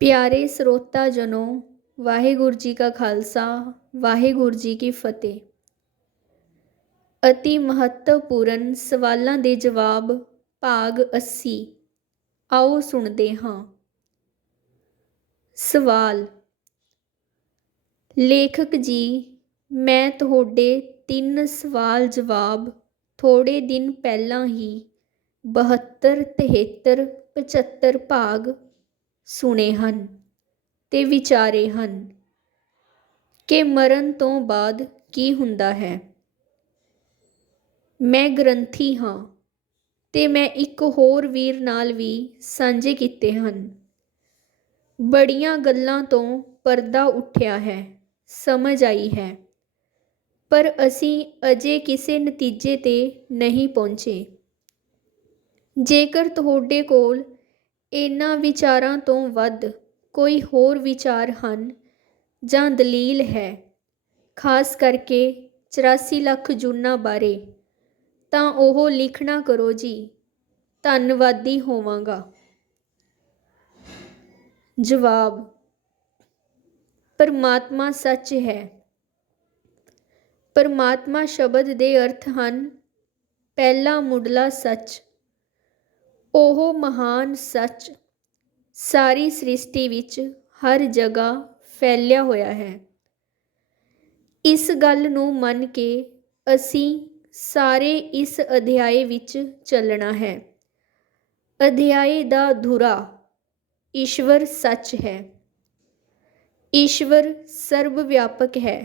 ਪਿਆਰੇ ਸਰੋਤਾ ਜਨੋ, ਵਾਹਿਗੁਰੂ ਜੀ ਕਾ ਖਾਲਸਾ, ਵਾਹਿਗੁਰੂ ਜੀ ਕੀ ਫਤਿਹ। ਅਤੀ ਮਹੱਤਵਪੂਰਨ ਸਵਾਲਾਂ ਦੇ ਜਵਾਬ ਭਾਗ 80। ਆਓ ਸੁਣਦੇ ਹਾਂ। ਸਵਾਲ। ਲੇਖਕ ਜੀ, ਮੈਂ ਤੁਹਾਡੇ 3 ਸਵਾਲ ਜਵਾਬ ਥੋੜ੍ਹੇ ਦਿਨ ਪਹਿਲਾਂ ਹੀ 72, 73, 75 ਭਾਗ ਸੁਣੇ ਹਨ ਤੇ ਵਿਚਾਰੇ ਹਨ ਕਿ ਮਰਨ ਤੋਂ ਬਾਅਦ ਕੀ ਹੁੰਦਾ ਹੈ। ਮੈਂ ਗ੍ਰੰਥੀ ਹਾਂ ਤੇ ਮੈਂ ਇੱਕ ਹੋਰ ਵੀਰ ਨਾਲ ਵੀ ਸਾਂਝੇ ਕੀਤੇ ਹਨ। ਬੜੀਆਂ ਗੱਲਾਂ ਤੋਂ ਪਰਦਾ ਉੱਠਿਆ ਹੈ, ਸਮਝ ਆਈ ਹੈ, ਪਰ ਅਸੀਂ ਅਜੇ ਕਿਸੇ ਨਤੀਜੇ ਤੇ ਨਹੀਂ ਪਹੁੰਚੇ। ਜੇਕਰ ਤੁਹਾਡੇ ਕੋਲ ਇਹਨਾਂ ਵਿਚਾਰਾਂ ਤੋਂ ਵੱਧ ਕੋਈ ਹੋਰ ਵਿਚਾਰ ਹਨ ਜਾਂ ਦਲੀਲ ਹੈ, ਖਾਸ ਕਰਕੇ 84 ਲੱਖ ਜੂਨਾਂ ਬਾਰੇ, ਤਾਂ ਉਹ ਲਿਖਣਾ ਕਰੋ ਜੀ, ਧੰਨਵਾਦੀ ਹੋਵਾਂਗਾ। ਜਵਾਬ। ਪਰਮਾਤਮਾ ਸੱਚ ਹੈ। ਪਰਮਾਤਮਾ ਸ਼ਬਦ ਦੇ ਅਰਥ ਹਨ ਪਹਿਲਾ ਮੁੱਢਲਾ ਸੱਚ। ਉਹ ਮਹਾਨ ਸੱਚ ਸਾਰੀ ਸ੍ਰਿਸ਼ਟੀ ਵਿੱਚ ਹਰ ਜਗ੍ਹਾ ਫੈਲਿਆ ਹੋਇਆ ਹੈ। ਇਸ ਗੱਲ ਨੂੰ ਮੰਨ ਕੇ ਅਸੀਂ ਸਾਰੇ ਇਸ ਅਧਿਆਏ ਵਿੱਚ ਚੱਲਣਾ ਹੈ। ਅਧਿਆਏ ਦਾ ਧੁਰਾ ਈਸ਼ਵਰ ਸੱਚ ਹੈ। ਈਸ਼ਵਰ ਸਰਬ ਵਿਆਪਕ ਹੈ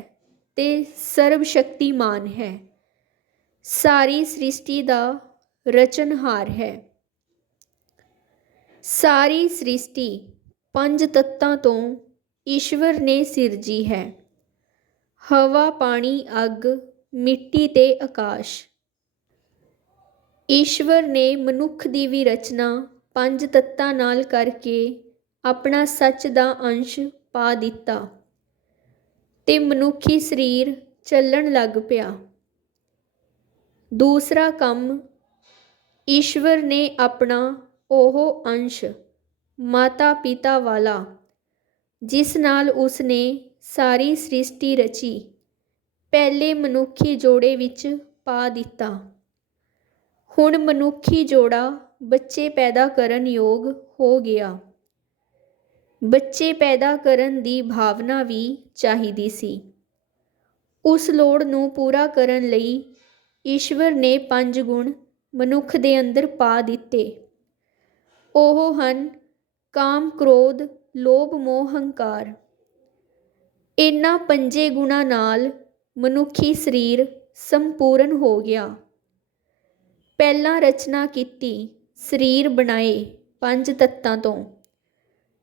ਤੇ ਸਰਬ ਸ਼ਕਤੀਮਾਨ ਹੈ। ਸਾਰੀ ਸ੍ਰਿਸ਼ਟੀ ਦਾ ਰਚਨਹਾਰ ਹੈ। ਸਾਰੀ ਸ੍ਰਿਸ਼ਟੀ 5 ਤੱਤਾਂ ਤੋਂ ਈਸ਼ਵਰ ਨੇ ਸਿਰਜੀ ਹੈ। ਹਵਾ, ਪਾਣੀ, ਅੱਗ, ਮਿੱਟੀ ਤੇ ਆਕਾਸ਼। ਈਸ਼ਵਰ ਨੇ ਮਨੁੱਖ ਦੀ ਵੀ ਰਚਨਾ 5 ਤੱਤਾਂ ਨਾਲ ਕਰਕੇ ਆਪਣਾ ਸੱਚ ਦਾ ਅੰਸ਼ ਪਾ ਦਿੱਤਾ ਤੇ ਮਨੁੱਖੀ ਸਰੀਰ ਚੱਲਣ ਲੱਗ ਪਿਆ। ਦੂਸਰਾ ਕੰਮ, ਈਸ਼ਵਰ ਨੇ ਆਪਣਾ ਉਹ ਅੰਸ਼ ਮਾਤਾ ਪਿਤਾ ਵਾਲਾ, ਜਿਸ ਨਾਲ ਉਸਨੇ ਸਾਰੀ ਸ੍ਰਿਸ਼ਟੀ ਰਚੀ, ਪਹਿਲੇ ਮਨੁੱਖੀ ਜੋੜੇ ਵਿੱਚ ਪਾ ਦਿੱਤਾ। ਹੁਣ ਮਨੁੱਖੀ ਜੋੜਾ ਬੱਚੇ ਪੈਦਾ ਕਰਨ ਯੋਗ ਹੋ ਗਿਆ। ਬੱਚੇ ਪੈਦਾ ਕਰਨ ਦੀ ਭਾਵਨਾ ਵੀ ਚਾਹੀਦੀ ਸੀ। ਉਸ ਲੋੜ ਨੂੰ ਪੂਰਾ ਕਰਨ ਲਈ ਈਸ਼ਵਰ ਨੇ 5 ਗੁਣ ਮਨੁੱਖ ਦੇ ਅੰਦਰ ਪਾ ਦਿੱਤੇ। ਉਹ ਹਨ ਕਾਮ, ਕ੍ਰੋਧ, ਲੋਭ, ਮੋਹ, ਹੰਕਾਰ। ਇਹਨਾਂ 5 ਗੁਣਾਂ ਨਾਲ ਮਨੁੱਖੀ ਸਰੀਰ ਸੰਪੂਰਨ ਹੋ ਗਿਆ। ਪਹਿਲਾਂ ਰਚਨਾ ਕੀਤੀ, ਸਰੀਰ ਬਣਾਏ 5 ਤੱਤਾਂ ਤੋਂ,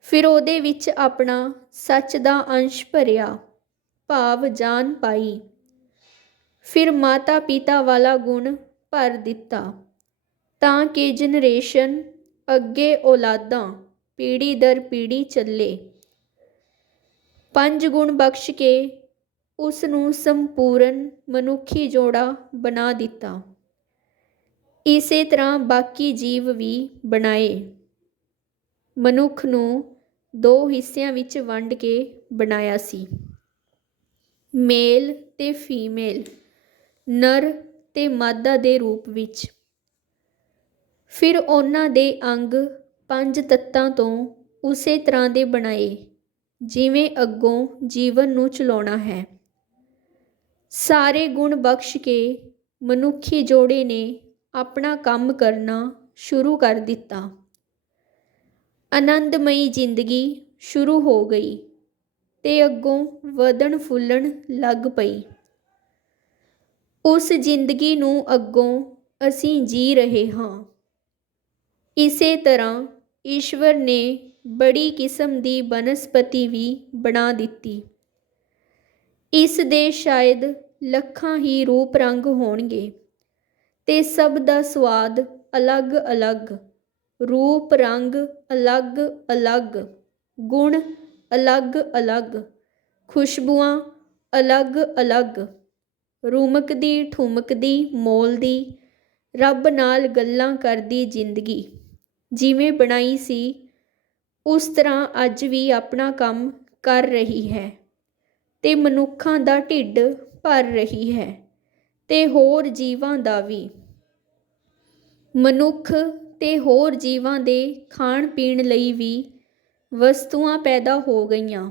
ਫਿਰ ਉਹਦੇ ਵਿੱਚ ਆਪਣਾ ਸੱਚ ਦਾ ਅੰਸ਼ ਭਰਿਆ, ਭਾਵ ਜਾਨ ਪਾਈ। ਫਿਰ ਮਾਤਾ ਪਿਤਾ ਵਾਲਾ ਗੁਣ ਭਰ ਦਿੱਤਾ ਤਾਂ ਕਿ ਜਨਰੇਸ਼ਨ ਅੱਗੇ ਔਲਾਦਾਂ ਪੀੜ੍ਹੀ ਦਰ ਪੀੜ੍ਹੀ ਚੱਲੇ। 5 ਗੁਣ ਬਖਸ਼ ਕੇ ਉਸ ਨੂੰ ਸੰਪੂਰਨ ਮਨੁੱਖੀ ਜੋੜਾ ਬਣਾ ਦਿੱਤਾ। ਇਸੇ ਤਰ੍ਹਾਂ ਬਾਕੀ ਜੀਵ ਵੀ ਬਣਾਏ। ਮਨੁੱਖ ਨੂੰ 2 ਹਿੱਸਿਆਂ ਵਿੱਚ ਵੰਡ ਕੇ ਬਣਾਇਆ ਸੀ, ਮੇਲ ਤੇ ਫੀਮੇਲ, ਨਰ ਤੇ ਮਾਦਾ ਦੇ ਰੂਪ ਵਿੱਚ। ਫਿਰ ਉਹਨਾਂ ਦੇ ਅੰਗ 5 ਤੱਤਾਂ ਤੋਂ ਉਸੇ ਤਰ੍ਹਾਂ ਦੇ ਬਣਾਏ ਜਿਵੇਂ ਅੱਗੋਂ ਜੀਵਨ ਨੂੰ ਚਲਾਉਣਾ ਹੈ। ਸਾਰੇ ਗੁਣ ਬਖਸ਼ ਕੇ ਮਨੁੱਖੀ ਜੋੜੇ ਨੇ ਆਪਣਾ ਕੰਮ ਕਰਨਾ ਸ਼ੁਰੂ ਕਰ ਦਿੱਤਾ। ਆਨੰਦਮਈ ਜ਼ਿੰਦਗੀ ਸ਼ੁਰੂ ਹੋ ਗਈ ਤੇ ਅੱਗੋਂ ਵਧਣ ਫੁੱਲਣ ਲੱਗ ਪਈ। ਉਸ ਜ਼ਿੰਦਗੀ ਨੂੰ ਅੱਗੋਂ ਅਸੀਂ ਜੀ ਰਹੇ ਹਾਂ। ਇਸੇ ਤਰ੍ਹਾਂ ਈਸ਼ਵਰ ਨੇ ਬੜੀ ਕਿਸਮ ਦੀ ਬਨਸਪਤੀ ਵੀ ਬਣਾ ਦਿੱਤੀ। ਇਸ ਦੇ ਸ਼ਾਇਦ ਲੱਖਾਂ ਹੀ ਰੂਪ ਰੰਗ ਹੋਣਗੇ ਤੇ ਸਭ ਦਾ ਸਵਾਦ ਅਲੱਗ-ਅਲੱਗ, ਰੂਪ ਰੰਗ ਅਲੱਗ-ਅਲੱਗ, ਗੁਣ ਅਲੱਗ-ਅਲੱਗ, ਖੁਸ਼ਬੂਆਂ ਅਲੱਗ-ਅਲੱਗ, ਰੁਮਕਦੀ ਠੁਮਕਦੀ ਮੋਲਦੀ, ਰੱਬ ਨਾਲ ਗੱਲਾਂ ਕਰਦੀ ਜ਼ਿੰਦਗੀ ਜਿਵੇਂ ਬਣਾਈ ਸੀ, ਉਸ ਤਰ੍ਹਾਂ ਅੱਜ ਵੀ ਆਪਣਾ ਕੰਮ ਕਰ ਰਹੀ ਹੈ ਤੇ ਮਨੁੱਖਾਂ ਦਾ ਢਿੱਡ ਭਰ ਰਹੀ ਹੈ ਤੇ ਹੋਰ ਜੀਵਾਂ ਦਾ ਵੀ। ਮਨੁੱਖ ਤੇ ਹੋਰ ਜੀਵਾਂ ਦੇ ਖਾਣ ਪੀਣ ਲਈ ਵੀ ਵਸਤੂਆਂ ਪੈਦਾ ਹੋ ਗਈਆਂ।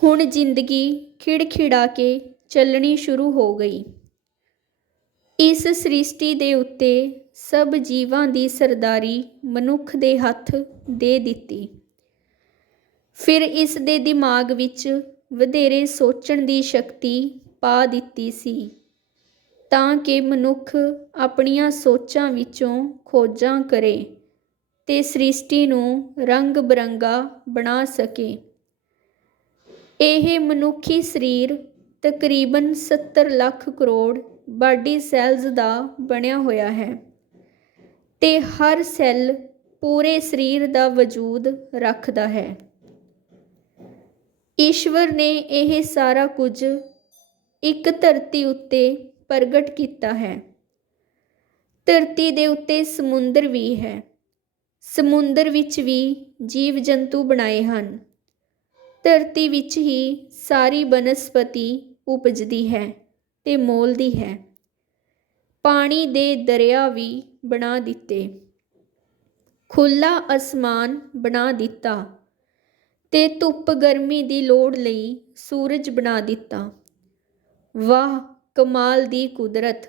ਹੁਣ ਜ਼ਿੰਦਗੀ ਖਿੜਖਿੜਾ ਕੇ ਚੱਲਣੀ ਸ਼ੁਰੂ ਹੋ ਗਈ। ਇਸ ਸ੍ਰਿਸ਼ਟੀ ਦੇ ਉੱਤੇ ਸਭ ਜੀਵਾਂ ਦੀ ਸਰਦਾਰੀ ਮਨੁੱਖ ਦੇ ਹੱਥ ਦੇ ਦਿੱਤੀ। ਫਿਰ ਇਸ ਦੇ ਦਿਮਾਗ ਵਿੱਚ ਵਧੇਰੇ ਸੋਚਣ ਦੀ ਸ਼ਕਤੀ ਪਾ ਦਿੱਤੀ ਸੀ ਤਾਂ ਕਿ ਮਨੁੱਖ ਆਪਣੀਆਂ ਸੋਚਾਂ ਵਿੱਚੋਂ ਖੋਜਾਂ ਕਰੇ ਤੇ ਸ੍ਰਿਸ਼ਟੀ ਨੂੰ ਰੰਗ ਬਰੰਗਾ ਬਣਾ ਸਕੇ। ਇਹ ਮਨੁੱਖੀ ਸਰੀਰ ਤਕਰੀਬਨ 70 ਲੱਖ ਕਰੋੜ ਬਾਡੀ ਸੈੱਲਜ਼ ਦਾ ਬਣਿਆ ਹੋਇਆ ਹੈ ਤੇ ਹਰ ਸੈੱਲ ਪੂਰੇ ਸਰੀਰ ਦਾ ਵਜੂਦ ਰੱਖਦਾ ਹੈ। ਈਸ਼ਵਰ ਨੇ ਇਹ ਸਾਰਾ ਕੁਝ ਇੱਕ ਧਰਤੀ ਉੱਤੇ ਪ੍ਰਗਟ ਕੀਤਾ ਹੈ। ਧਰਤੀ ਦੇ ਉੱਤੇ ਸਮੁੰਦਰ ਵੀ ਹੈ। ਸਮੁੰਦਰ ਵਿੱਚ ਵੀ ਜੀਵ ਜੰਤੂ ਬਣਾਏ ਹਨ। ਧਰਤੀ ਵਿੱਚ ਹੀ ਸਾਰੀ ਬਨਸਪਤੀ ਉਪਜਦੀ ਹੈ ਤੇ ਮੋਲਦੀ ਹੈ। ਪਾਣੀ ਦੇ ਦਰਿਆ ਵੀ ਬਣਾ ਦਿੱਤੇ। ਖੁੱਲ੍ਹਾ ਅਸਮਾਨ ਬਣਾ ਦਿੱਤਾ ਤੇ ਧੁੱਪ ਗਰਮੀ ਦੀ ਲੋੜ ਲਈ ਸੂਰਜ ਬਣਾ ਦਿੱਤਾ। ਵਾਹ, ਕਮਾਲ ਦੀ ਕੁਦਰਤ,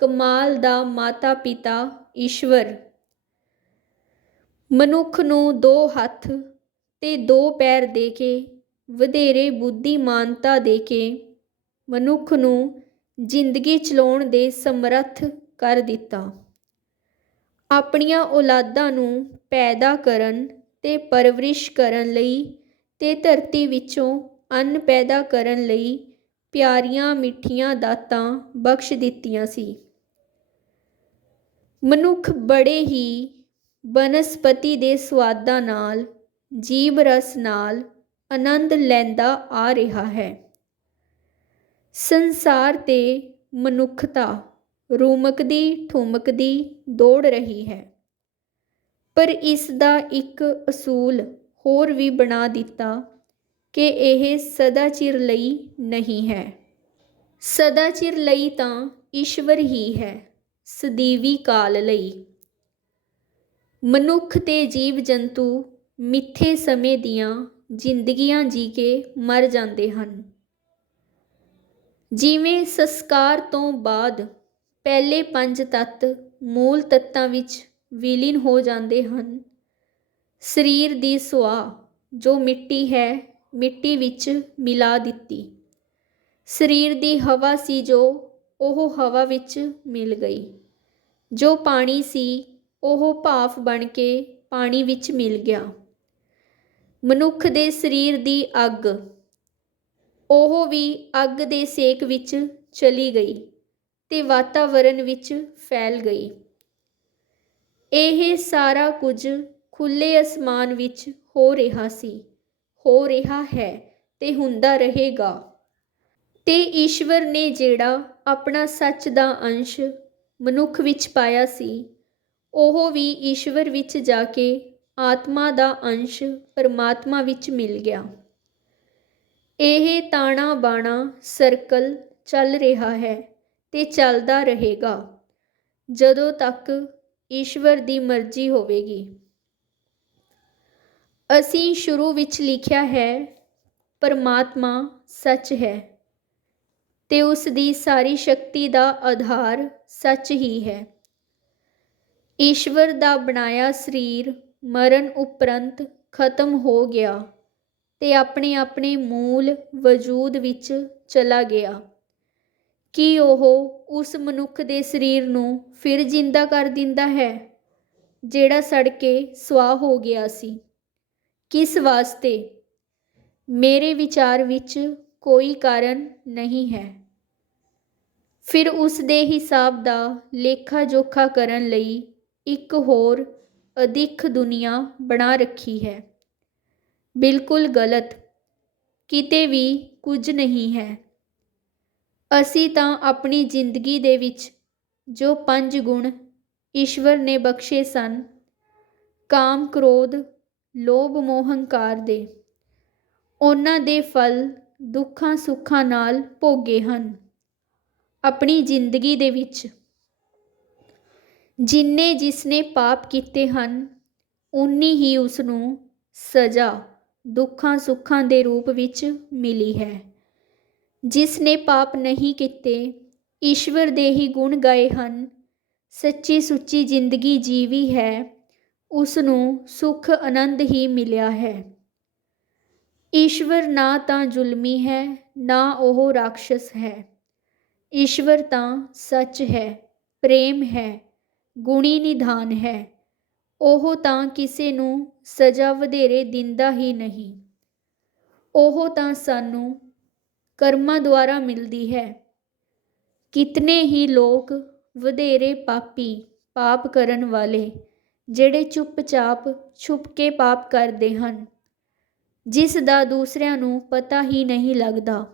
ਕਮਾਲ ਦਾ ਮਾਤਾ ਪਿਤਾ ਈਸ਼ਵਰ। ਮਨੁੱਖ ਨੂੰ 2 ਹੱਥ ਤੇ 2 ਪੈਰ ਦੇ ਕੇ, ਵਧੇਰੇ ਬੁੱਧੀਮਾਨਤਾ ਦੇ ਕੇ ਮਨੁੱਖ ਨੂੰ ਜ਼ਿੰਦਗੀ ਚਲਾਉਣ ਦੇ ਸਮਰੱਥ ਕਰ ਦਿੱਤਾ। ਆਪਣੀਆਂ ਔਲਾਦਾਂ ਨੂੰ ਪੈਦਾ ਕਰਨ ਤੇ ਪਰਵਰਿਸ਼ ਕਰਨ ਲਈ ਤੇ ਧਰਤੀ ਵਿੱਚੋਂ ਅੰਨ ਪੈਦਾ ਕਰਨ ਲਈ ਪਿਆਰੀਆਂ ਮਿੱਠੀਆਂ ਦਾਤਾਂ ਬਖਸ਼ ਦਿੱਤੀਆਂ ਸੀ। ਮਨੁੱਖ ਬੜੇ ਹੀ ਬਨਸਪਤੀ ਦੇ ਸੁਆਦਾਂ ਨਾਲ, ਜੀਵ ਰਸ ਨਾਲ ਆਨੰਦ ਲੈਂਦਾ ਆ ਰਿਹਾ ਹੈ। ਸੰਸਾਰ ਤੇ ਮਨੁੱਖਤਾ ਰੁਮਕਦੀ ਠੁਮਕਦੀ ਦੌੜ ਰਹੀ ਹੈ, ਪਰ ਇਸ ਦਾ ਇੱਕ ਅਸੂਲ ਹੋਰ ਵੀ ਬਣਾ ਦਿੱਤਾ ਕਿ ਇਹ ਸਦਾ ਚਿਰ ਲਈ ਨਹੀਂ ਹੈ। ਸਦਾ ਚਿਰ ਲਈ ਤਾਂ ਈਸ਼ਵਰ ਹੀ ਹੈ, ਸਦੀਵੀ ਕਾਲ ਲਈ। ਮਨੁੱਖ ਤੇ ਜੀਵ ਜੰਤੂ ਮਿੱਥੇ ਸਮੇਂ ਦੀਆਂ ਜ਼ਿੰਦਗੀਆਂ ਜੀ ਕੇ ਮਰ ਜਾਂਦੇ ਹਨ। ਜਿਵੇਂ ਸੰਸਕਾਰ ਤੋਂ ਬਾਅਦ ਪਹਿਲੇ 5 ਤੱਤ ਮੂਲ ਤੱਤਾਂ ਵਿੱਚ ਵਿਲੀਨ ਹੋ ਜਾਂਦੇ ਹਨ। ਸਰੀਰ ਦੀ ਸੁਆਹ ਜੋ ਮਿੱਟੀ ਹੈ, ਮਿੱਟੀ ਵਿੱਚ ਮਿਲਾ ਦਿੱਤੀ। ਸਰੀਰ ਦੀ ਹਵਾ ਸੀ ਜੋ ਉਹ ਹਵਾ ਵਿੱਚ ਮਿਲ ਗਈ। ਜੋ ਪਾਣੀ ਸੀ ਉਹ ਭਾਫ ਬਣ ਕੇ ਪਾਣੀ ਵਿੱਚ ਮਿਲ ਗਿਆ। ਮਨੁੱਖ ਦੇ ਸਰੀਰ ਦੀ ਅੱਗ, ਉਹ ਵੀ ਅੱਗ ਦੇ ਸੇਕ ਵਿੱਚ ਚਲੀ ਗਈ ਤੇ ਵਾਤਾਵਰਣ ਵਿੱਚ ਫੈਲ ਗਈ। ਇਹ ਸਾਰਾ ਕੁਝ ਖੁੱਲ੍ਹੇ ਅਸਮਾਨ ਵਿੱਚ ਹੋ ਰਿਹਾ ਸੀ, ਹੋ ਰਿਹਾ ਹੈ ਤੇ ਹੁੰਦਾ ਰਹੇਗਾ। ਤੇ ਈਸ਼ਵਰ ਨੇ ਜਿਹੜਾ ਆਪਣਾ ਸੱਚ ਦਾ ਅੰਸ਼ ਮਨੁੱਖ ਵਿੱਚ ਪਾਇਆ ਸੀ, ਉਹ ਵੀ ਈਸ਼ਵਰ ਵਿੱਚ ਜਾ ਕੇ ਆਤਮਾ ਦਾ ਅੰਸ਼ ਪਰਮਾਤਮਾ ਵਿੱਚ ਮਿਲ ਗਿਆ। ਇਹ ਤਾਣਾ ਬਾਣਾ ਸਰਕਲ ਚੱਲ ਰਿਹਾ ਹੈ ਤੇ ਚੱਲਦਾ ਰਹੇਗਾ ਜਦੋਂ ਤੱਕ ਈਸ਼ਵਰ ਦੀ ਮਰਜ਼ੀ ਹੋਵੇਗੀ। ਅਸੀਂ ਸ਼ੁਰੂ ਵਿੱਚ ਲਿਖਿਆ ਹੈ, ਪਰਮਾਤਮਾ ਸੱਚ ਹੈ ਤੇ ਉਸ ਦੀ ਸਾਰੀ ਸ਼ਕਤੀ ਦਾ ਆਧਾਰ ਸੱਚ ਹੀ ਹੈ। ਈਸ਼ਵਰ ਦਾ ਬਣਾਇਆ ਸਰੀਰ ਮਰਨ ਉਪਰੰਤ ਖਤਮ ਹੋ ਗਿਆ ਤੇ ਆਪਣੇ ਆਪਣੇ ਮੂਲ ਵਜੂਦ ਵਿੱਚ ਚਲਾ ਗਿਆ। ਕੀ ਉਹ ਉਸ ਮਨੁੱਖ ਦੇ ਸਰੀਰ ਨੂੰ ਫਿਰ ਜਿੰਦਾ ਕਰ ਦਿੰਦਾ ਹੈ ਜਿਹੜਾ ਸੜ ਕੇ ਸੁਆਹ ਹੋ ਗਿਆ ਸੀ? ਕਿਸ ਵਾਸਤੇ? ਮੇਰੇ ਵਿਚਾਰ ਵਿੱਚ ਕੋਈ ਕਾਰਨ ਨਹੀਂ ਹੈ। ਫਿਰ ਉਸ ਦੇ ਹਿਸਾਬ ਦਾ ਲੇਖਾ ਜੋਖਾ ਕਰਨ ਲਈ ਇੱਕ ਹੋਰ ਅਦਿੱਖ ਦੁਨੀਆ ਬਣਾ ਰੱਖੀ ਹੈ। ਬਿਲਕੁਲ ਗਲਤ, ਕਿਤੇ ਵੀ ਕੁਝ ਨਹੀਂ ਹੈ। ਅਸੀਂ ਤਾਂ ਆਪਣੀ ਜ਼ਿੰਦਗੀ ਦੇ ਵਿੱਚ ਜੋ 5 ਗੁਣ ਈਸ਼ਵਰ ਨੇ ਬਖਸ਼ੇ ਸਨ, ਕਾਮ, ਕ੍ਰੋਧ, ਲੋਭ ਮੋਹ ਹੰਕਾਰ ਦੇ, ਉਹਨਾਂ ਦੇ ਫਲ ਦੁੱਖਾਂ ਸੁੱਖਾਂ ਨਾਲ ਭੋਗੇ ਹਨ। ਆਪਣੀ ਜ਼ਿੰਦਗੀ ਦੇ ਵਿੱਚ ਜਿੰਨੇ ਜਿਸਨੇ ਪਾਪ ਕੀਤੇ ਹਨ, ਉਨੀ ਹੀ ਉਸ ਨੂੰ ਸਜ਼ਾ ਦੁੱਖਾਂ ਸੁੱਖਾਂ ਦੇ ਰੂਪ ਵਿੱਚ ਮਿਲੀ ਹੈ। ਜਿਸ ਨੇ ਪਾਪ ਨਹੀਂ ਕੀਤੇ, ਈਸ਼ਵਰ ਦੇ ਹੀ ਗੁਣ ਗਾਏ ਹਨ, ਸੱਚੀ ਸੁੱਚੀ ਜ਼ਿੰਦਗੀ ਜੀਵੀ ਹੈ, ਉਸ ਨੂੰ ਸੁੱਖ ਆਨੰਦ ਹੀ ਮਿਲਿਆ ਹੈ। ਈਸ਼ਵਰ ਨਾ ਤਾਂ ਜ਼ੁਲਮੀ ਹੈ, ਨਾ ਉਹ ਰਾਖਸ਼ਸ ਹੈ। ਈਸ਼ਵਰ ਤਾਂ ਸੱਚ ਹੈ, ਪ੍ਰੇਮ ਹੈ, ਗੁਣੀ ਨਿਧਾਨ ਹੈ। ਉਹ ਤਾਂ ਕਿਸੇ ਨੂੰ ਸਜ਼ਾ ਵਧੇਰੇ ਦਿੰਦਾ ਹੀ ਨਹੀਂ। ਉਹ ਤਾਂ ਸਾਨੂੰ ਕਰਮਾਂ ਦੁਆਰਾ ਮਿਲਦੀ ਹੈ। ਕਿਤਨੇ ਹੀ ਲੋਕ ਵਧੇਰੇ ਪਾਪੀ, ਪਾਪ ਕਰਨ ਵਾਲੇ, ਜਿਹੜੇ ਚੁੱਪਚਾਪ ਛੁਪ ਕੇ ਪਾਪ ਕਰਦੇ ਹਨ, ਜਿਸ ਦਾ ਦੂਸਰਿਆਂ ਨੂੰ ਪਤਾ ਹੀ ਨਹੀਂ ਲੱਗਦਾ,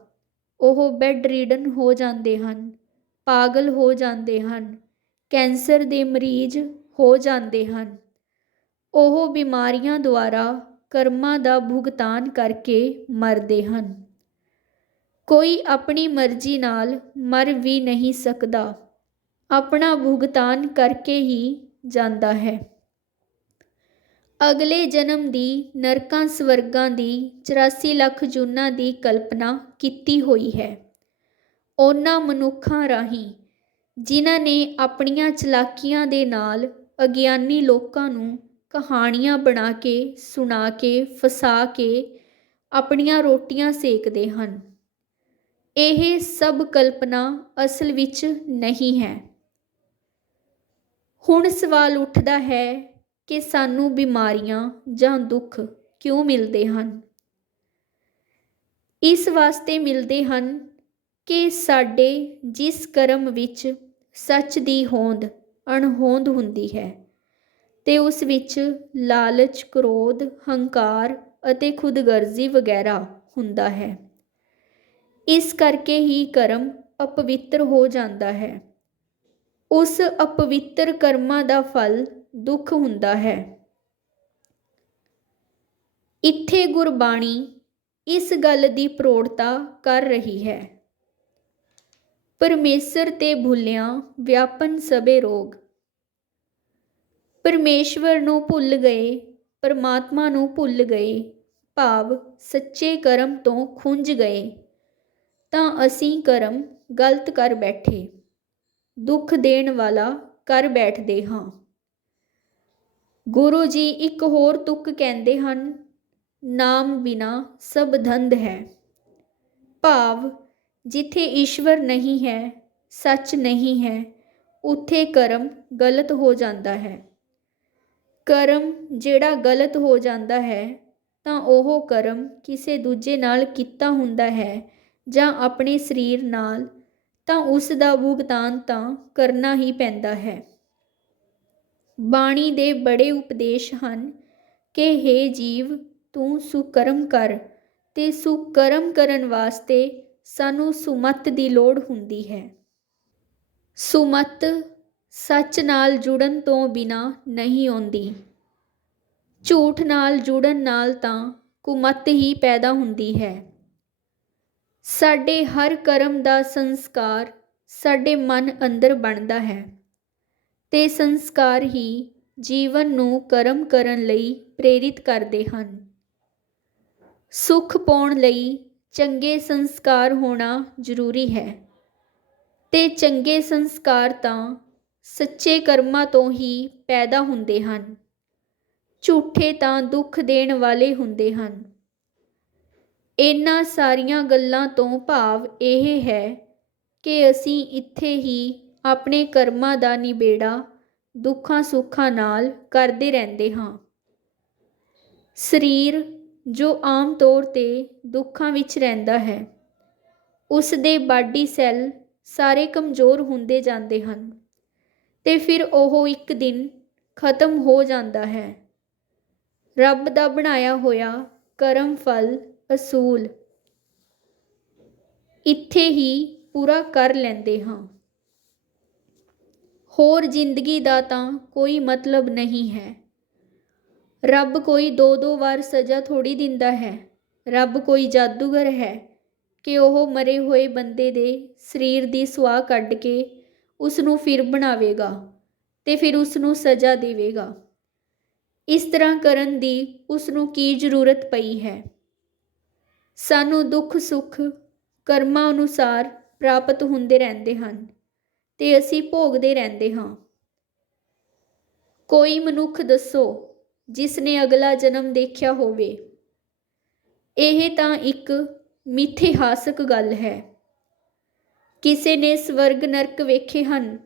ਉਹ ਬੈੱਡ ਰੀਡਨ ਹੋ ਜਾਂਦੇ ਹਨ, ਪਾਗਲ ਹੋ ਜਾਂਦੇ ਹਨ, ਕੈਂਸਰ ਦੇ ਮਰੀਜ਼ ਹੋ ਜਾਂਦੇ ਹਨ। ਉਹ ਬਿਮਾਰੀਆਂ ਦੁਆਰਾ ਕਰਮਾਂ ਦਾ ਭੁਗਤਾਨ ਕਰਕੇ ਮਰਦੇ ਹਨ। ਕੋਈ ਆਪਣੀ ਮਰਜ਼ੀ ਨਾਲ ਮਰ ਵੀ ਨਹੀਂ ਸਕਦਾ, ਆਪਣਾ ਭੁਗਤਾਨ ਕਰਕੇ ਹੀ ਜਾਂਦਾ ਹੈ। ਅਗਲੇ ਜਨਮ ਦੀ ਨਰਕਾਂ ਸਵਰਗਾਂ ਦੀ 84 ਲੱਖ ਜੂਨਾਂ ਦੀ ਕਲਪਨਾ ਕੀਤੀ ਹੋਈ ਹੈ, ਉਹਨਾਂ ਮਨੁੱਖਾਂ ਰਾਹੀਂ ਜਿਨ੍ਹਾਂ ਨੇ ਆਪਣੀਆਂ ਚਲਾਕੀਆਂ ਦੇ ਨਾਲ ਅਗਿਆਨੀ ਲੋਕਾਂ ਨੂੰ ਕਹਾਣੀਆਂ ਬਣਾ ਕੇ, ਸੁਣਾ ਕੇ, ਫਸਾ ਕੇ ਆਪਣੀਆਂ ਰੋਟੀਆਂ ਸੇਕਦੇ ਹਨ। ਇਹ ਸਭ ਕਲਪਨਾ ਅਸਲ ਵਿੱਚ ਨਹੀਂ ਹੈ। ਹੁਣ ਸਵਾਲ ਉੱਠਦਾ ਹੈ ਕਿ ਸਾਨੂੰ ਬਿਮਾਰੀਆਂ ਜਾਂ ਦੁੱਖ ਕਿਉਂ ਮਿਲਦੇ ਹਨ? ਇਸ ਵਾਸਤੇ ਮਿਲਦੇ ਹਨ ਕਿ ਸਾਡੇ ਜਿਸ ਕਰਮ ਵਿੱਚ ਸੱਚ ਦੀ ਹੋਂਦ ਅਣਹੋਂਦ ਹੁੰਦੀ ਹੈ ਤੇ ਉਸ ਵਿੱਚ ਲਾਲਚ, ਕ੍ਰੋਧ, ਹੰਕਾਰ ਅਤੇ ਖੁਦਗਰਜ਼ੀ ਵਗੈਰਾ ਹੁੰਦਾ ਹੈ। ਇਸ ਕਰਕੇ ਹੀ ਕਰਮ ਅਪਵਿੱਤਰ ਹੋ ਜਾਂਦਾ ਹੈ। ਉਸ ਅਪਵਿੱਤਰ ਕਰਮਾਂ ਦਾ ਫਲ ਦੁੱਖ ਹੁੰਦਾ ਹੈ। ਇੱਥੇ ਗੁਰਬਾਣੀ ਇਸ ਗੱਲ ਦੀ ਪ੍ਰੋੜਤਾ ਕਰ ਰਹੀ ਹੈ। ਪਰਮੇਸ਼ਰ ਤੇ ਭੁੱਲਿਆਂ ਵਿਆਪਨ ਸਭੇ ਰੋਗ। ਪਰਮੇਸ਼ਵਰ ਨੂੰ ਭੁੱਲ ਗਏ, ਪਰਮਾਤਮਾ ਨੂੰ ਭੁੱਲ ਗਏ, ਭਾਵ ਸੱਚੇ ਕਰਮ ਤੋਂ ਖੁੰਝ ਗਏ ਤਾਂ ਅਸੀਂ ਕਰਮ ਗਲਤ ਕਰ ਬੈਠੇ, ਦੁੱਖ ਦੇਣ ਵਾਲਾ ਕਰ ਬੈਠਦੇ ਹਾਂ। ਗੁਰੂ ਜੀ ਇੱਕ ਹੋਰ ਤੁਕ ਕਹਿੰਦੇ ਹਨ, ਨਾਮ ਬਿਨਾ ਸਭ ਧੰਧ ਹੈ। ਭਾਵ ਜਿੱਥੇ ਈਸ਼ਵਰ ਨਹੀਂ ਹੈ, ਸੱਚ ਨਹੀਂ ਹੈ, ਉੱਥੇ ਕਰਮ ਗਲਤ ਹੋ ਜਾਂਦਾ ਹੈ। ਕਰਮ ਜਿਹੜਾ ਗਲਤ ਹੋ ਜਾਂਦਾ ਹੈ ਤਾਂ ਉਹ ਕਰਮ ਕਿਸੇ ਦੂਜੇ ਨਾਲ ਕੀਤਾ ਹੁੰਦਾ ਹੈ ਜਾਂ ਆਪਣੇ ਸਰੀਰ ਨਾਲ, ਤਾਂ ਉਸ ਦਾ ਭੁਗਤਾਨ ਤਾਂ ਕਰਨਾ ਹੀ ਪੈਂਦਾ ਹੈ। ਬਾਣੀ ਦੇ ਬੜੇ ਉਪਦੇਸ਼ ਹਨ ਕਿ ਹੇ ਜੀਵ, ਤੂੰ ਸੁਕਰਮ ਕਰ, ਤੇ ਸੁਕਰਮ ਕਰਨ ਵਾਸਤੇ ਸਾਨੂੰ ਸੁਮਤ ਦੀ ਲੋੜ ਹੁੰਦੀ ਹੈ। ਸੁਮਤ ਸੱਚ ਨਾਲ ਜੁੜਨ ਤੋਂ ਬਿਨਾਂ ਨਹੀਂ ਆਉਂਦੀ। ਝੂਠ ਨਾਲ ਜੁੜਨ ਨਾਲ ਤਾਂ ਕੁਮਤ ਹੀ ਪੈਦਾ ਹੁੰਦੀ ਹੈ। ਸਾਡੇ ਹਰ ਕਰਮ ਦਾ ਸੰਸਕਾਰ ਸਾਡੇ ਮਨ ਅੰਦਰ ਬਣਦਾ ਹੈ ਤੇ ਸੰਸਕਾਰ ਹੀ ਜੀਵਨ ਨੂੰ ਕਰਮ ਕਰਨ ਲਈ ਪ੍ਰੇਰਿਤ ਕਰਦੇ ਹਨ। ਸੁੱਖ ਪਾਉਣ ਲਈ ਚੰਗੇ ਸੰਸਕਾਰ ਹੋਣਾ ਜ਼ਰੂਰੀ ਹੈ ਤੇ ਚੰਗੇ ਸੰਸਕਾਰ ਤਾਂ ਸੱਚੇ ਕਰਮਾਂ ਤੋਂ ਹੀ ਪੈਦਾ ਹੁੰਦੇ ਹਨ, ਝੂਠੇ ਤਾਂ ਦੁੱਖ ਦੇਣ ਵਾਲੇ ਹੁੰਦੇ ਹਨ। ਇਹਨਾਂ ਸਾਰੀਆਂ ਗੱਲਾਂ ਤੋਂ ਭਾਵ ਇਹ ਹੈ ਕਿ ਅਸੀਂ ਇੱਥੇ ਹੀ ਆਪਣੇ ਕਰਮਾਂ ਦਾ ਨਿਬੇੜਾ ਦੁੱਖਾਂ ਸੁੱਖਾਂ ਨਾਲ ਕਰਦੇ ਰਹਿੰਦੇ ਹਾਂ। ਸਰੀਰ ਜੋ ਆਮ ਤੌਰ ਤੇ ਦੁੱਖਾਂ ਵਿੱਚ ਰਹਿੰਦਾ ਹੈ, ਉਸ ਦੇ ਬਾਡੀ ਸੈੱਲ ਸਾਰੇ ਕਮਜ਼ੋਰ ਹੁੰਦੇ ਜਾਂਦੇ ਹਨ ਤੇ ਫਿਰ ਉਹ ਇੱਕ ਦਿਨ ਖਤਮ ਹੋ ਜਾਂਦਾ ਹੈ। ਰੱਬ ਦਾ ਬਣਾਇਆ ਹੋਇਆ ਕਰਮ ਫਲ ਅਸੂਲ ਇੱਥੇ ਹੀ ਪੂਰਾ ਕਰ ਲੈਂਦੇ ਹਾਂ। ਹੋਰ ਜ਼ਿੰਦਗੀ ਦਾ ਤਾਂ ਕੋਈ ਮਤਲਬ ਨਹੀਂ ਹੈ। ਰੱਬ ਕੋਈ ਦੋ ਦੋ ਵਾਰ ਸਜ਼ਾ ਥੋੜੀ ਦਿੰਦਾ ਹੈ। ਰੱਬ ਕੋਈ ਜਾਦੂਗਰ ਹੈ ਕਿ ਉਹ ਮਰੇ ਹੋਏ ਬੰਦੇ ਦੇ ਸਰੀਰ ਦੀ ਸੁਆਹ ਕੱਢ ਕੇ ਉਸ ਨੂੰ ਫਿਰ ਬਣਾਵੇਗਾ ਤੇ ਫਿਰ ਉਸ ਨੂੰ ਸਜ਼ਾ ਦੇਵੇਗਾ। ਇਸ ਤਰ੍ਹਾਂ ਕਰਨ ਦੀ ਉਸ ਨੂੰ ਕੀ ਜ਼ਰੂਰਤ ਪਈ ਹੈ? ਸਾਨੂੰ ਦੁੱਖ ਸੁੱਖ ਕਰਮਾਂ ਅਨੁਸਾਰ ਪ੍ਰਾਪਤ ਹੁੰਦੇ ਰਹਿੰਦੇ ਹਨ ਤੇ ਅਸੀਂ ਭੋਗਦੇ ਰਹਿੰਦੇ ਹਾਂ। ਕੋਈ ਮਨੁੱਖ ਦੱਸੋ ਜਿਸ ਨੇ ਅਗਲਾ ਜਨਮ ਦੇਖਿਆ ਹੋਵੇ। ਇਹ ਤਾਂ ਇੱਕ ਮਿਥਿਹਾਸਕ ਗੱਲ ਹੈ। ਕਿਸੇ ਨੇ ਸਵਰਗ ਨਰਕ ਵੇਖੇ ਹਨ?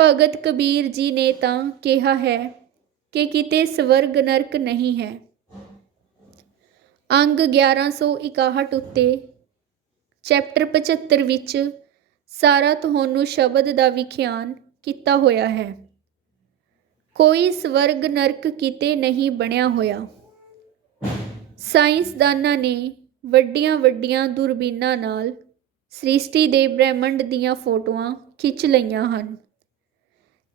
ਭਗਤ ਕਬੀਰ ਜੀ ਨੇ ਤਾਂ ਕਿਹਾ ਹੈ ਕਿ ਕਿਤੇ ਸਵਰਗ ਨਰਕ ਨਹੀਂ ਹੈ। ਅੰਗ 1161 ਉੱਤੇ ਚੈਪਟਰ 75 ਵਿੱਚ ਸਾਰਾ ਤੁਹਾਨੂੰ ਸ਼ਬਦ ਦਾ ਵਿਖਿਆਨ ਕੀਤਾ ਹੋਇਆ ਹੈ। ਕੋਈ ਸਵਰਗ ਨਰਕ ਕਿਤੇ ਨਹੀਂ ਬਣਿਆ ਹੋਇਆ। ਸਾਇੰਸਦਾਨਾਂ ਨੇ ਵੱਡੀਆਂ ਵੱਡੀਆਂ ਦੂਰਬੀਨਾਂ ਨਾਲ ਸ੍ਰਿਸ਼ਟੀ ਦੇ ਬ੍ਰਹਿਮੰਡ ਦੀਆਂ ਫੋਟੋਆਂ ਖਿੱਚ ਲਈਆਂ ਹਨ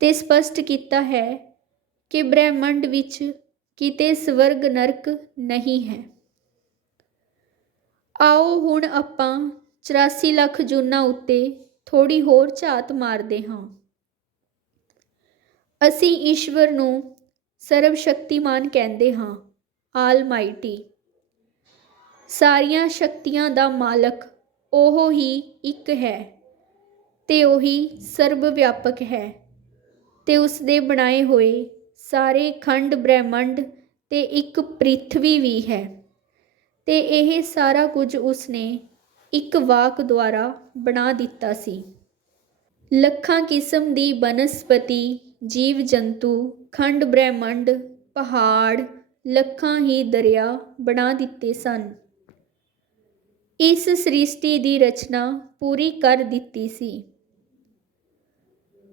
ਤੇ ਸਪਸ਼ਟ ਕੀਤਾ ਹੈ ਕਿ ਬ੍ਰਹਿਮੰਡ ਵਿੱਚ ਕਿਤੇ ਸਵਰਗ ਨਰਕ ਨਹੀਂ ਹੈ। ਆਓ ਹੁਣ ਆਪਾਂ 84 ਲੱਖ ਜੂਨਾਂ ਉੱਤੇ ਥੋੜੀ ਹੋਰ ਝਾਤ ਮਾਰਦੇ ਹਾਂ। ਅਸੀਂ ਈਸ਼ਵਰ ਨੂੰ ਸਰਵ ਸ਼ਕਤੀਮਾਨ ਕਹਿੰਦੇ ਹਾਂ, ਆਲਮਾਈਟੀ। ਸਾਰੀਆਂ ਸ਼ਕਤੀਆਂ ਦਾ ਮਾਲਕ ਉਹ ਹੀ ਇੱਕ ਹੈ ਤੇ ਉਹੀ ਸਰਬ ਵਿਆਪਕ ਹੈ ਤੇ ਉਸ ਦੇ ਬਣਾਏ ਹੋਏ ਸਾਰੇ ਖੰਡ ਬ੍ਰਹਿਮੰਡ ਤੇ ਇੱਕ ਪ੍ਰਿਥਵੀ ਵੀ ਹੈ ਤੇ ਇਹ ਸਾਰਾ ਕੁਝ ਉਸਨੇ ਇੱਕ ਵਾਕ ਦੁਆਰਾ ਬਣਾ ਦਿੱਤਾ ਸੀ। ਲੱਖਾਂ ਕਿਸਮ ਦੀ ਬਨਸਪਤੀ, ਜੀਵ ਜੰਤੂ, ਖੰਡ ਬ੍ਰਹਿਮੰਡ, ਪਹਾੜ, ਲੱਖਾਂ ਹੀ ਦਰਿਆ ਬਣਾ ਦਿੱਤੇ ਸਨ। ਇਸ ਸ੍ਰਿਸ਼ਟੀ ਦੀ ਰਚਨਾ ਪੂਰੀ ਕਰ ਦਿੱਤੀ ਸੀ।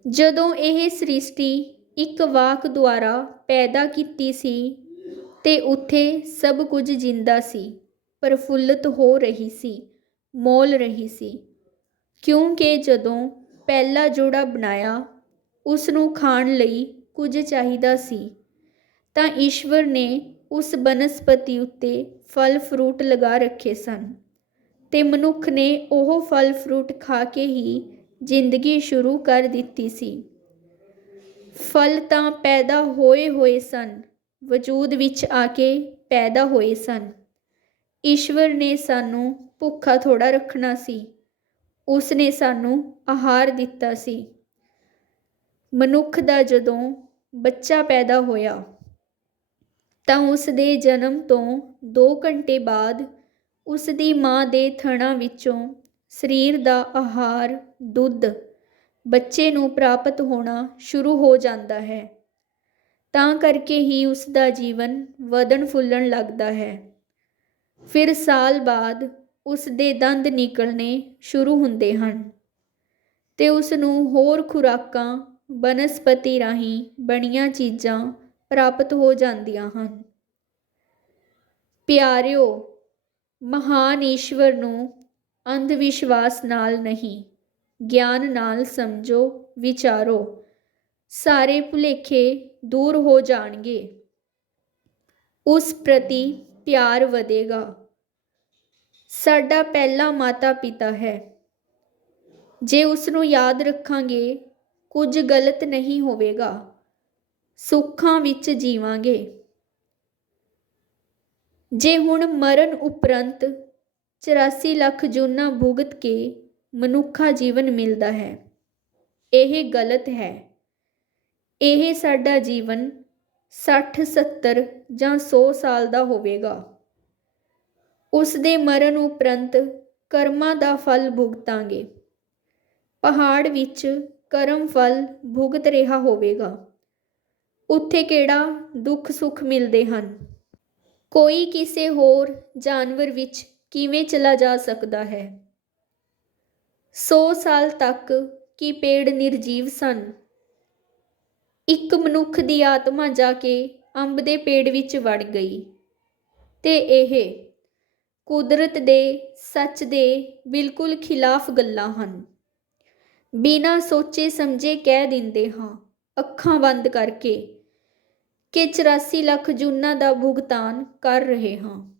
ਜਦੋਂ ਇਹ ਸ੍ਰਿਸ਼ਟੀ ਇੱਕ ਵਾਕ ਦੁਆਰਾ ਪੈਦਾ ਕੀਤੀ ਸੀ ਤੇ ਉੱਥੇ ਸਭ ਕੁਝ ਜਿੰਦਾ ਸੀ, ਪ੍ਰਫੁੱਲਤ ਹੋ ਰਹੀ ਸੀ, ਮੋਲ ਰਹੀ ਸੀ। ਕਿਉਂਕਿ ਜਦੋਂ ਪਹਿਲਾ ਜੋੜਾ ਬਣਾਇਆ ਉਸ ਨੂੰ ਖਾਣ ਲਈ ਕੁਝ ਚਾਹੀਦਾ ਸੀ ਤਾਂ ਈਸ਼ਵਰ ਨੇ ਉਸ ਬਨਸਪਤੀ ਉੱਤੇ ਫਲ ਫਰੂਟ ਲਗਾ ਰੱਖੇ ਸਨ ਤੇ ਮਨੁੱਖ ਨੇ ਉਹ ਫਲ ਫਰੂਟ ਖਾ ਕੇ ਹੀ ਜ਼ਿੰਦਗੀ ਸ਼ੁਰੂ ਕਰ ਦਿੱਤੀ ਸੀ। ਫਲ ਤਾਂ ਪੈਦਾ ਹੋਏ ਹੋਏ ਸਨ, ਵਜੂਦ ਵਿੱਚ ਆ ਕੇ ਪੈਦਾ ਹੋਏ ਸਨ। ਈਸ਼ਵਰ ਨੇ ਸਾਨੂੰ ਭੁੱਖਾ ਥੋੜਾ ਰੱਖਣਾ ਸੀ, ਉਸ ਨੇ ਸਾਨੂੰ ਆਹਾਰ ਦਿੱਤਾ ਸੀ। ਮਨੁੱਖ ਦਾ ਜਦੋਂ ਬੱਚਾ ਪੈਦਾ ਹੋਇਆ ਤਾਂ ਉਸ ਦੇ ਜਨਮ ਤੋਂ 2 ਘੰਟੇ ਬਾਅਦ ਉਸ ਦੀ ਮਾਂ ਦੇ ਥਣਾਂ ਵਿੱਚੋਂ ਸਰੀਰ ਦਾ ਆਹਾਰ, ਦੁੱਧ ਬੱਚੇ ਨੂੰ ਪ੍ਰਾਪਤ ਹੋਣਾ ਸ਼ੁਰੂ ਹੋ ਜਾਂਦਾ ਹੈ। ਤਾਂ ਕਰਕੇ ਹੀ ਉਸ ਦਾ ਜੀਵਨ ਵਧਣ ਫੁੱਲਣ ਲੱਗਦਾ ਹੈ। ਫਿਰ ਸਾਲ ਬਾਅਦ ਉਸ ਦੇ ਦੰਦ ਨਿਕਲਣੇ ਸ਼ੁਰੂ ਹੁੰਦੇ ਹਨ ਤੇ ਉਸ ਨੂੰ ਹੋਰ ਖੁਰਾਕਾਂ, ਬਨਸਪਤੀ ਰਾਹੀਂ ਬਣੀਆਂ ਚੀਜ਼ਾਂ ਪ੍ਰਾਪਤ ਹੋ ਜਾਂਦੀਆਂ ਹਨ। ਪਿਆਰਿਓ, ਮਹਾਨ ਈਸ਼ਵਰ ਨੂੰ ਅੰਧ ਵਿਸ਼ਵਾਸ ਨਾਲ ਨਹੀਂ, ਗਿਆਨ ਨਾਲ ਸਮਝੋ, ਵਿਚਾਰੋ। ਸਾਰੇ ਭੁਲੇਖੇ ਦੂਰ ਹੋ ਜਾਣਗੇ। ਉਸ ਪ੍ਰਤੀ ਪਿਆਰ ਵਧੇਗਾ। ਸਾਡਾ ਪਹਿਲਾ ਮਾਤਾ ਪਿਤਾ ਹੈ। ਜੇ ਉਸ ਨੂੰ ਯਾਦ ਰੱਖਾਂਗੇ ਕੁਝ ਗਲਤ ਨਹੀਂ ਹੋਵੇਗਾ, ਸੁੱਖਾਂ ਵਿੱਚ ਜੀਵਾਂਗੇ। ਜੇ ਹੁਣ ਮਰਨ ਉਪਰੰਤ 84 ਲੱਖ ਜੂਨਾਂ ਭੁਗਤ ਕੇ ਮਨੁੱਖਾ ਜੀਵਨ ਮਿਲਦਾ ਹੈ, ਇਹ ਗਲਤ ਹੈ। ਇਹ ਸਾਡਾ ਜੀਵਨ 60, 70 ਜਾਂ 100 ਸਾਲ ਦਾ ਹੋਵੇਗਾ। ਉਸ ਦੇ ਮਰਨ ਉਪਰੰਤ ਕਰਮਾਂ ਦਾ ਫਲ ਭੁਗਤਾਂਗੇ। ਪਹਾੜ ਵਿੱਚ ਕਰਮ ਫਲ ਭੁਗਤ ਰਿਹਾ ਹੋਵੇਗਾ। ਉੱਥੇ ਕਿਹੜਾ ਦੁੱਖ ਸੁੱਖ ਮਿਲਦੇ ਹਨ? ਕੋਈ ਕਿਸੇ ਹੋਰ ਜਾਨਵਰ ਵਿੱਚ ਕਿਵੇਂ ਚਲਾ ਜਾ ਸਕਦਾ ਹੈ? 100 ਸਾਲ ਤੱਕ ਕੀ ਪੇੜ ਨਿਰਜੀਵ ਸਨ? ਇੱਕ ਮਨੁੱਖ ਦੀ ਆਤਮਾ ਜਾ ਕੇ ਅੰਬ ਦੇ ਪੇੜ ਵਿੱਚ ਵੜ ਗਈ ਤੇ ਇਹ ਕੁਦਰਤ ਦੇ ਸੱਚ ਦੇ ਬਿਲਕੁਲ ਖਿਲਾਫ ਗੱਲਾਂ ਹਨ। ਬਿਨਾਂ ਸੋਚੇ ਸਮਝੇ ਕਹਿ ਦਿੰਦੇ ਹਾਂ, ਅੱਖਾਂ ਬੰਦ ਕਰਕੇ, ਕਿ 84 ਲੱਖ ਜੂਨਾਂ ਦਾ ਭੁਗਤਾਨ ਕਰ ਰਹੇ ਹਾਂ।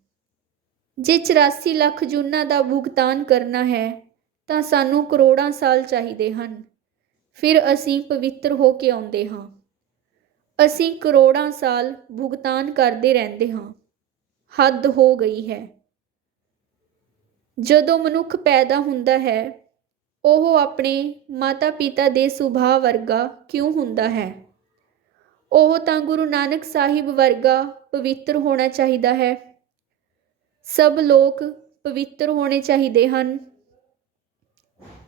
ਜੇ 84 ਲੱਖ ਜੂਨਾਂ ਦਾ ਭੁਗਤਾਨ ਕਰਨਾ ਹੈ ਤਾਂ ਸਾਨੂੰ ਕਰੋੜਾਂ ਸਾਲ ਚਾਹੀਦੇ ਹਨ। ਫਿਰ ਅਸੀਂ ਪਵਿੱਤਰ ਹੋ ਕੇ ਆਉਂਦੇ ਹਾਂ। ਅਸੀਂ ਕਰੋੜਾਂ ਸਾਲ ਭੁਗਤਾਨ ਕਰਦੇ ਰਹਿੰਦੇ ਹਾਂ। ਹੱਦ ਹੋ ਗਈ ਹੈ। ਜਦੋਂ ਮਨੁੱਖ ਪੈਦਾ ਹੁੰਦਾ ਹੈ ਉਹ ਆਪਣੇ ਮਾਤਾ ਪਿਤਾ ਦੇ ਸੁਭਾਅ ਵਰਗਾ ਕਿਉਂ ਹੁੰਦਾ ਹੈ? ਉਹ ਤਾਂ ਗੁਰੂ ਨਾਨਕ ਸਾਹਿਬ ਵਰਗਾ ਪਵਿੱਤਰ ਹੋਣਾ ਚਾਹੀਦਾ ਹੈ। ਸਭ ਲੋਕ ਪਵਿੱਤਰ ਹੋਣੇ ਚਾਹੀਦੇ ਹਨ।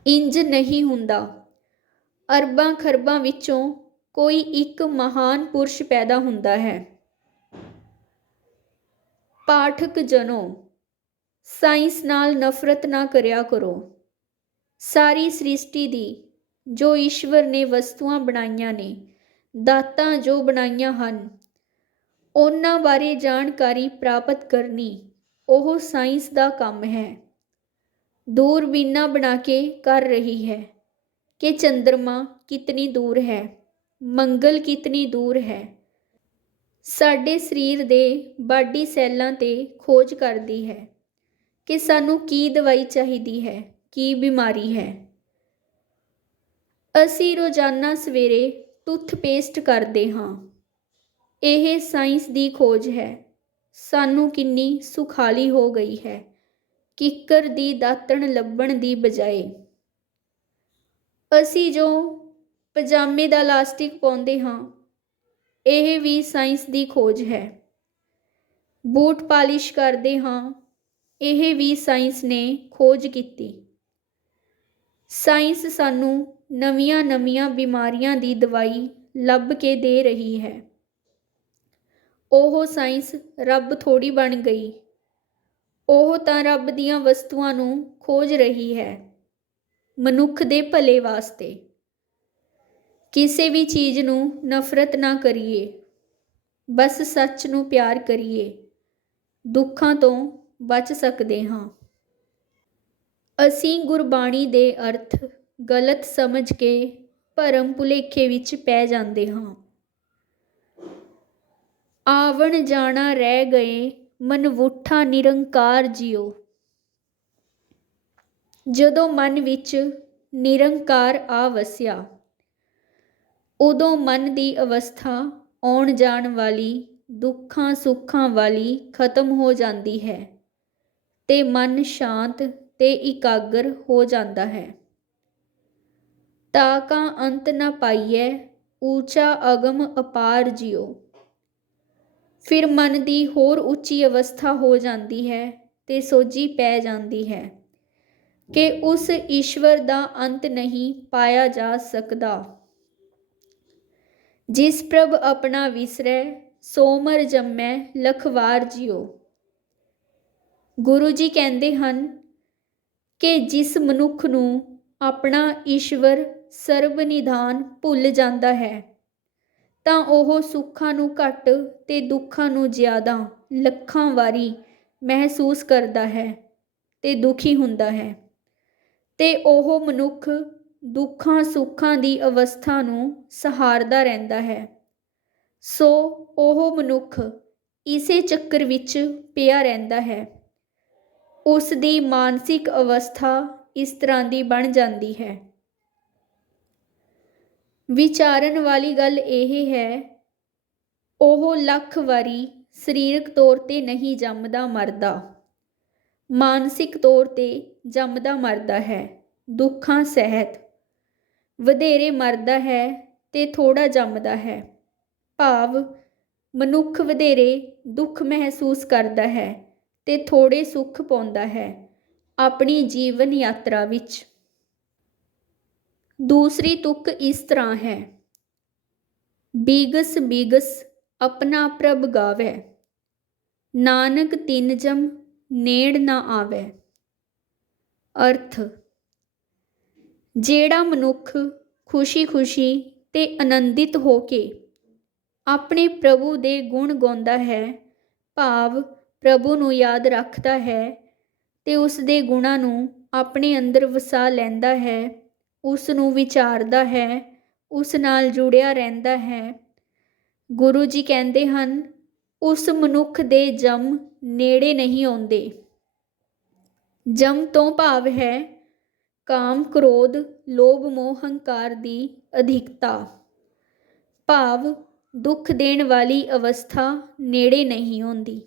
ਇੰਜ ਨਹੀਂ ਹੁੰਦਾ। ਅਰਬਾਂ ਖਰਬਾਂ ਵਿੱਚੋਂ ਕੋਈ ਇੱਕ ਮਹਾਨ ਪੁਰਸ਼ ਪੈਦਾ ਹੁੰਦਾ ਹੈ। ਪਾਠਕ ਜਨੋ, ਸਾਇੰਸ ਨਾਲ ਨਫ਼ਰਤ ਨਾ ਕਰਿਆ ਕਰੋ। ਸਾਰੀ ਸ੍ਰਿਸ਼ਟੀ ਦੀ ਜੋ ਈਸ਼ਵਰ ਨੇ ਵਸਤੂਆਂ ਬਣਾਈਆਂ ਨੇ, ਦਾਤਾਂ ਜੋ ਬਣਾਈਆਂ ਹਨ, ਉਹਨਾਂ ਬਾਰੇ ਜਾਣਕਾਰੀ ਪ੍ਰਾਪਤ ਕਰਨੀ ਉਹ ਸਾਇੰਸ ਦਾ ਕੰਮ ਹੈ। ਦੂਰਬੀਨਾਂ ਬਣਾ ਕੇ ਕਰ ਰਹੀ ਹੈ ਕਿ ਚੰਦਰਮਾ ਕਿਤਨੀ ਦੂਰ ਹੈ, ਮੰਗਲ ਕਿਤਨੀ ਦੂਰ ਹੈ। ਸਾਡੇ ਸਰੀਰ ਦੇ ਬਾਡੀ ਸੈੱਲਾਂ ਤੇ ਖੋਜ ਕਰਦੀ ਹੈ ਕਿ ਸਾਨੂੰ ਕੀ ਦਵਾਈ ਚਾਹੀਦੀ ਹੈ, ਕੀ ਬਿਮਾਰੀ ਹੈ। ਅਸੀਂ ਰੋਜ਼ਾਨਾ ਸਵੇਰੇ ਟੂਥਪੇਸਟ ਕਰਦੇ ਹਾਂ। ਇਹ ਸਾਇੰਸ ਦੀ ਖੋਜ ਹੈ। ਸਾਨੂੰ ਕਿੰਨੀ ਸੁਖਾਲੀ ਹੋ ਗਈ ਹੈ ਕਿੱਕਰ ਦੀ ਦਾਤਣ ਲੱਭਣ ਦੀ ਬਜਾਏ। ਅਸੀਂ ਜੋ ਪਜਾਮੇ ਦਾ ਲਾਸਟਿਕ ਪਾਉਂਦੇ ਹਾਂ ਇਹ ਵੀ ਸਾਇੰਸ ਦੀ ਖੋਜ ਹੈ। ਬੂਟ ਪਾਲਿਸ਼ ਕਰਦੇ ਹਾਂ ਇਹ ਵੀ ਸਾਇੰਸ ਨੇ ਖੋਜ ਕੀਤੀ। ਸਾਇੰਸ ਸਾਨੂੰ ਨਵੀਆਂ ਬਿਮਾਰੀਆਂ ਦੀ ਦਵਾਈ ਲੱਭ ਕੇ ਦੇ ਰਹੀ ਹੈ। ਉਹ ਸਾਇੰਸ ਰੱਬ ਥੋੜੀ ਬਣ ਗਈ। ਉਹ ਤਾਂ ਰੱਬ ਦੀਆਂ ਵਸਤੂਆਂ ਨੂੰ ਖੋਜ ਰਹੀ ਹੈ ਮਨੁੱਖ ਦੇ ਭਲੇ ਵਾਸਤੇ। ਕਿਸੇ ਵੀ ਚੀਜ਼ ਨੂੰ ਨਫ਼ਰਤ ਨਾ ਕਰੀਏ, ਬਸ ਸੱਚ ਨੂੰ ਪਿਆਰ ਕਰੀਏ। ਦੁੱਖਾਂ ਤੋਂ ਬਚ ਸਕਦੇ ਹਾਂ। ਅਸੀਂ ਗੁਰਬਾਣੀ ਦੇ ਅਰਥ ਗਲਤ ਸਮਝ ਕੇ ਭਰਮ ਭੁਲੇਖੇ ਵਿੱਚ ਪੈ ਜਾਂਦੇ ਹਾਂ। ਆਵਣ ਜਾਣਾ ਰਹਿ ਗਏ ਮਨਵੁੱਠਾ ਨਿਰੰਕਾਰ ਜਿਉ। ਜਦੋਂ ਮਨ ਵਿੱਚ ਨਿਰੰਕਾਰ ਆ ਵਸਿਆ ਉਦੋਂ ਮਨ ਦੀ ਅਵਸਥਾ ਆਉਣ ਜਾਣ ਵਾਲੀ ਦੁੱਖਾਂ ਸੁੱਖਾਂ ਵਾਲੀ ਖਤਮ ਹੋ ਜਾਂਦੀ ਹੈ ਤੇ ਮਨ ਸ਼ਾਂਤ ਤੇ ਇਕਾਗਰ ਹੋ ਜਾਂਦਾ ਹੈ। ਤਾਕਾ ਅੰਤ ਨਾ ਪਾਈਐ ਊਚਾ ਅਗਮ ਅਪਾਰ ਜਿਉ। ਫਿਰ ਮਨ ਦੀ ਹੋਰ ਉੱਚੀ ਅਵਸਥਾ ਹੋ ਜਾਂਦੀ ਹੈ ਤੇ ਸੋਝੀ ਪੈ ਜਾਂਦੀ ਹੈ ਕਿ ਉਸ ਈਸ਼ਵਰ ਦਾ ਅੰਤ ਨਹੀਂ ਪਾਇਆ ਜਾ ਸਕਦਾ। ਜਿਸ ਪ੍ਰਭ ਆਪਣਾ ਵਿਸਰੈ ਸੋ ਮਰ ਜੰਮੈ ਲਖ ਵਾਰ ਜਿਉ। ਗੁਰੂ ਜੀ ਕਹਿੰਦੇ ਹਨ ਕਿ ਜਿਸ ਮਨੁੱਖ ਨੂੰ ਆਪਣਾ ਈਸ਼ਵਰ ਸਰਬ ਨਿਧਾਨ ਭੁੱਲ ਜਾਂਦਾ ਹੈ ਤਾਂ ਉਹ ਸੁੱਖਾਂ ਨੂੰ ਘੱਟ ਤੇ ਦੁੱਖਾਂ ਨੂੰ ਜ਼ਿਆਦਾ ਲੱਖਾਂ ਵਾਰੀ ਮਹਿਸੂਸ ਕਰਦਾ ਹੈ ਤੇ ਦੁਖੀ ਹੁੰਦਾ ਹੈ ਤੇ ਉਹ ਮਨੁੱਖ ਦੁੱਖਾਂ ਸੁੱਖਾਂ ਦੀ ਅਵਸਥਾ ਨੂੰ ਸਹਾਰਦਾ ਰਹਿੰਦਾ ਹੈ। ਸੋ ਉਹ ਮਨੁੱਖ ਇਸੇ ਚੱਕਰ ਵਿੱਚ ਪਿਆ ਰਹਿੰਦਾ ਹੈ। ਉਸ ਦੀ ਮਾਨਸਿਕ ਅਵਸਥਾ ਇਸ ਤਰ੍ਹਾਂ ਦੀ ਬਣ ਜਾਂਦੀ ਹੈ। ਵਿਚਾਰਨ ਵਾਲੀ ਗੱਲ ਇਹ ਹੈ ਉਹ ਲੱਖ ਵਾਰੀ ਸਰੀਰਕ ਤੌਰ ਤੇ ਨਹੀਂ ਜੰਮਦਾ ਮਰਦਾ, ਮਾਨਸਿਕ ਤੌਰ ਤੇ ਜੰਮਦਾ ਮਰਦਾ ਹੈ। ਦੁੱਖਾਂ ਸਹਿਤ ਵਧੇਰੇ ਮਰਦਾ ਹੈ ਤੇ ਥੋੜਾ ਜੰਮਦਾ ਹੈ। ਭਾਵ ਮਨੁੱਖ ਵਧੇਰੇ ਦੁੱਖ ਮਹਿਸੂਸ ਕਰਦਾ ਹੈ ਤੇ ਥੋੜੇ ਸੁੱਖ ਪਾਉਂਦਾ ਹੈ ਆਪਣੀ ਜੀਵਨ ਯਾਤਰਾ ਵਿੱਚ। ਦੂਸਰੀ ਤੁਕ ਇਸ ਤਰ੍ਹਾਂ ਹੈ, ਬਿਗਸ ਬਿਗਸ ਆਪਣਾ ਪ੍ਰਭ ਗਾਵੈ, ਨਾਨਕ ਤਿਨ ਜਮ ਨੇੜ ਨਾ ਆਵੈ। ਅਰਥ, ਜਿਹੜਾ ਮਨੁੱਖ ਖੁਸ਼ੀ ਤੇ ਆਨੰਦਿਤ ਹੋ ਕੇ ਆਪਣੇ ਪ੍ਰਭੂ ਦੇ ਗੁਣ ਗਾਉਂਦਾ ਹੈ, ਭਾਵ ਪ੍ਰਭੂ ਨੂੰ ਯਾਦ ਰੱਖਦਾ ਹੈ ਤੇ ਉਸ ਦੇ ਗੁਣਾਂ ਨੂੰ ਆਪਣੇ ਅੰਦਰ ਵਸਾ ਲੈਂਦਾ ਹੈ, ਉਸ ਨੂੰ ਵਿਚਾਰਦਾ ਹੈ, ਉਸ ਨਾਲ ਜੁੜਿਆ ਰਹਿੰਦਾ ਹੈ, ਗੁਰੂ ਜੀ ਕਹਿੰਦੇ ਹਨ, ਉਸ ਮਨੁੱਖ ਦੇ ਜਮ ਨੇੜੇ ਨਹੀਂ ਆਉਂਦੇ। ਜਮ ਤੋਂ ਭਾਵ ਹੈ ਕਾਮ, ਕ੍ਰੋਧ, ਲੋਭ, ਮੋਹ, ਹੰਕਾਰ ਦੀ ਅਧਿਕਤਾ। ਭਾਵ ਦੁੱਖ ਦੇਣ ਵਾਲੀ ਅਵਸਥਾ ਨੇੜੇ ਨਹੀਂ ਆਉਂਦੀ।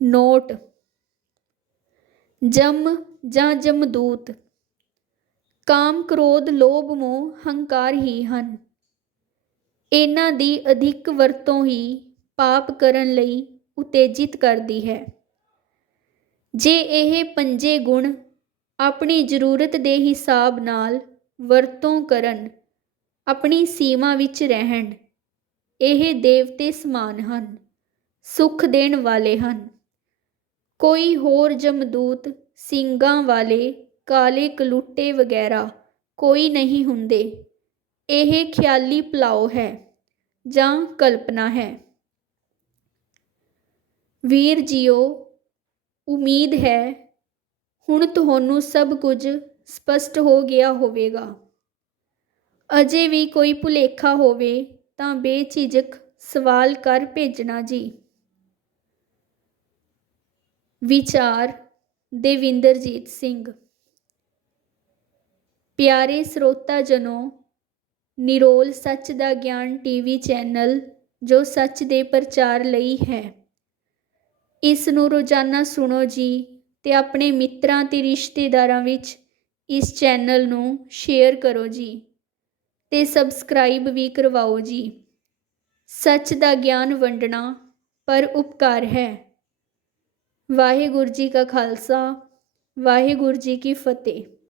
ਨੋਟ: ਜਮ ਜਾਂ ਜਮਦੂਤ ਕਾਮ, ਕ੍ਰੋਧ, ਲੋਭ, ਮੋਹ, ਹੰਕਾਰ ਹੀ ਹਨ। ਇਹਨਾਂ ਦੀ ਅਧਿਕ ਵਰਤੋਂ ਹੀ ਪਾਪ ਕਰਨ ਲਈ ਉਤੇਜਿਤ ਕਰਦੀ ਹੈ। ਜੇ ਇਹ ਪੰਜੇ ਗੁਣ ਆਪਣੀ ਜ਼ਰੂਰਤ ਦੇ ਹਿਸਾਬ ਨਾਲ ਵਰਤੋਂ ਕਰਨ, ਆਪਣੀ ਸੀਮਾ ਵਿੱਚ ਰਹਿਣ, ਇਹ ਦੇਵਤੇ ਸਮਾਨ ਹਨ, ਸੁੱਖ ਦੇਣ ਵਾਲੇ ਹਨ। ਕੋਈ ਹੋਰ ਜਮਦੂਤ, ਸਿੰਗਾਂ ਵਾਲੇ, ਕਾਲੇ ਕਲੂਟੇ ਵਗੈਰਾ ਕੋਈ ਨਹੀਂ ਹੁੰਦੇ। ਇਹ ਖਿਆਲੀ ਭੁਲਾਓ ਹੈ ਜਾਂ ਕਲਪਨਾ ਹੈ। ਵੀਰ ਜੀਓ, ਉਮੀਦ ਹੈ ਹੁਣ ਤੁਹਾਨੂੰ ਸਭ ਕੁਝ ਸਪਸ਼ਟ ਹੋ ਗਿਆ ਹੋਵੇਗਾ। ਅਜੇ ਵੀ ਕੋਈ ਭੁਲੇਖਾ ਹੋਵੇ ਤਾਂ ਬੇਝਿਜਕ ਸਵਾਲ ਕਰ ਭੇਜਣਾ ਜੀ। ਵਿਚਾਰ ਦੇਵਿੰਦਰਜੀਤ ਸਿੰਘ। ਪਿਆਰੇ ਸਰੋਤਾ ਜਨੋ, ਨਿਰੋਲ ਸੱਚ ਦਾ ਗਿਆਨ ਟੀਵੀ ਚੈਨਲ ਜੋ ਸੱਚ ਦੇ ਪ੍ਰਚਾਰ ਲਈ ਹੈ, ਇਸ ਨੂੰ ਰੋਜ਼ਾਨਾ ਸੁਣੋ ਜੀ ਤੇ ਆਪਣੇ ਮਿੱਤਰਾਂ ਤੇ ਰਿਸ਼ਤੇਦਾਰਾਂ ਵਿੱਚ ਇਸ ਚੈਨਲ ਨੂੰ ਸ਼ੇਅਰ ਕਰੋ ਜੀ ਤੇ ਸਬਸਕ੍ਰਾਈਬ ਵੀ ਕਰਵਾਓ ਜੀ। ਸੱਚ ਦਾ ਗਿਆਨ ਵੰਡਣਾ ਪਰ ਉਪਕਾਰ ਹੈ। ਵਾਹਿਗੁਰੂ ਜੀ ਕਾ ਖਾਲਸਾ, ਵਾਹਿਗੁਰੂ ਜੀ ਕੀ ਫਤਿਹ।